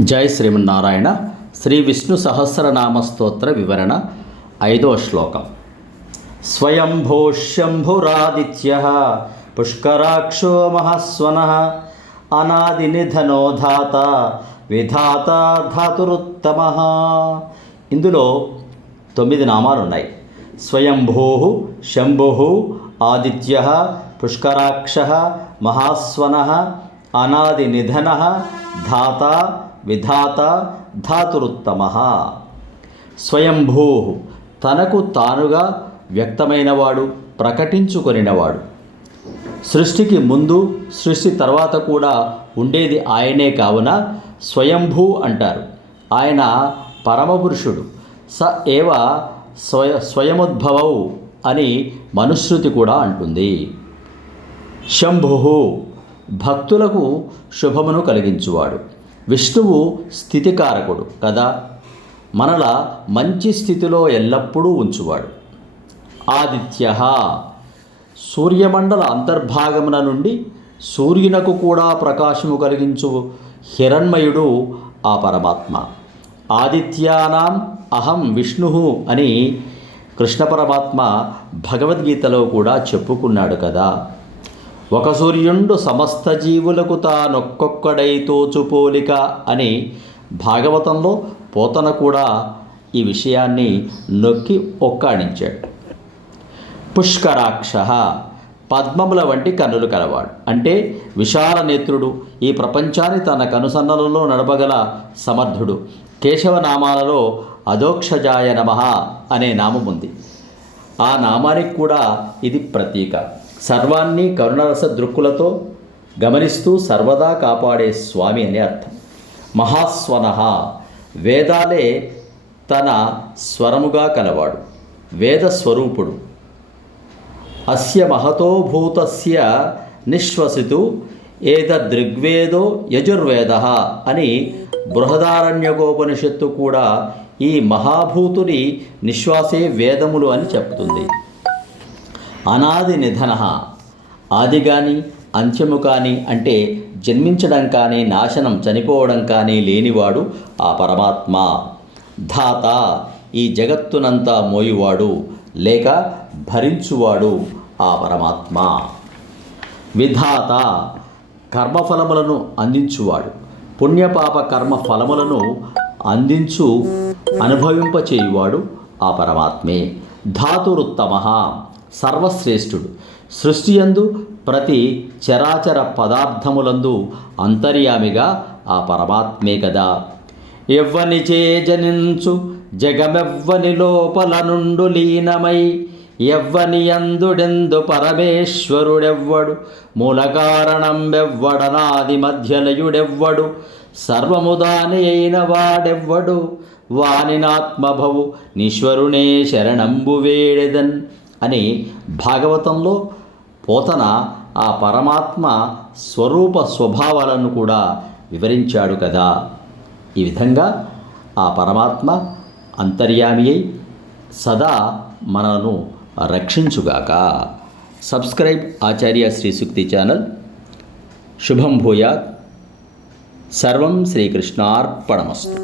జై శ్రీమన్నారాయణ. శ్రీ విష్ణు సహస్రనామ స్తోత్ర వివరణ. 5వ శ్లోకం. స్వయంభూ శంభురాదిత్యః పుష్కరాక్షో మహాస్వనః అనాది నిధనో ధాత విధాత ధాతురుత్తమః. ఇందులో 9 నామాలు ఉన్నాయి. స్వయంభూ శంభు ఆదిత్యః పుష్కరాక్షః మహాస్వనః అనాది నిధనః ధాత విధాత ధాతురుత్తమః. స్వయంభూ తనకు తానుగా వ్యక్తమైనవాడు, ప్రకటించుకొనినవాడు. సృష్టికి ముందు సృష్టి తర్వాత కూడా ఉండేది ఆయనే కావున స్వయంభూ అంటారు. ఆయన పరమపురుషుడు. స ఏవ స్వయముద్భవౌ అని మనుశ్రుతి కూడా అంటుంది. శంభు భక్తులకు శుభమును కలిగించువాడు. విష్ణువు స్థితికారకుడు కదా, మనల మంచి స్థితిలో ఎల్లప్పుడూ ఉంచువాడు. ఆదిత్య సూర్యమండల అంతర్భాగమున నుండి సూర్యునకు కూడా ప్రకాశము కలిగించు హిరణ్మయుడు ఆ పరమాత్మ. ఆదిత్యానాం అహం విష్ణు అని కృష్ణ పరమాత్మ భగవద్గీతలో కూడా చెప్పుకున్నాడు కదా. ఒక సూర్యుండు సమస్త జీవులకు తానొక్కొక్కడై తోచుపోలిక అని భాగవతంలో పోతన కూడా ఈ విషయాన్ని నొక్కి ఒక్కాడించాడు. పుష్కరాక్ష పద్మముల వంటి కన్నులు కలవాడు. అంటే విశాల నేత్రుడు, ఈ ప్రపంచాన్ని తన కనుసన్నలలో నడపగల సమర్థుడు. కేశవనామాలలో అధోక్షజాయ నమః అనే నామం ఉంది. ఆ నామానికి కూడా ఇది ప్రతీక. సర్వాన్ని కరుణరస దృక్కులతో గమనిస్తూ సర్వదా కాపాడే స్వామి అని అర్థం. మహాస్వనః వేదాలే తన స్వరముగా కలవాడు, వేదస్వరూపుడు. అస్య మహతోభూతస్య నిశ్వసితు ఏతదృగ్వేదో యజుర్వేదః అని బృహదారణ్యకోపనిషత్తు కూడా ఈ మహాభూతుని నిశ్వాసే వేదములు అని చెప్తుంది. అనాది నిధన ఆది కానీ అంత్యము కానీ, అంటే జన్మించడం కానీ నాశనం చనిపోవడం కానీ లేనివాడు ఆ పరమాత్మ. ధాత ఈ జగత్తునంతా మోయువాడు లేక భరించువాడు ఆ పరమాత్మ. విధాత కర్మఫలములను అందించువాడు. పుణ్యపాప కర్మ ఫలములను అందించు అనుభవింపచేయువాడు ఆ పరమాత్మే. ధాతురుత్తమః సర్వశ్రేష్ఠుడు. సృష్టియందు ప్రతి చరాచర పదార్థములందు అంతర్యామిగా ఆ పరమాత్మే కదా. ఎవ్వనిచే జనించు జగమెవ్వని లోపల నుండు లీనమై ఎవ్వని యందుడెందు పరమేశ్వరుడెవ్వడు మూలకారణం వెవ్వడనాది మధ్యలయుడెవ్వడు సర్వముదాని అయిన వాడెవ్వడు వానినాత్మభవు నీశ్వరునే శరణంబు వేడెదన్ అని భాగవతంలో పోతన ఆ పరమాత్మ స్వరూప స్వభావాలను కూడా వివరించాడు కదా. ఈ విధంగా ఆ పరమాత్మ అంతర్యామి అయి సదా మనను రక్షించుగాక. సబ్స్క్రైబ్ ఆచార్య శ్రీ సూక్తి ఛానల్. శుభం భూయాత్. సర్వం శ్రీకృష్ణార్పణమస్తు.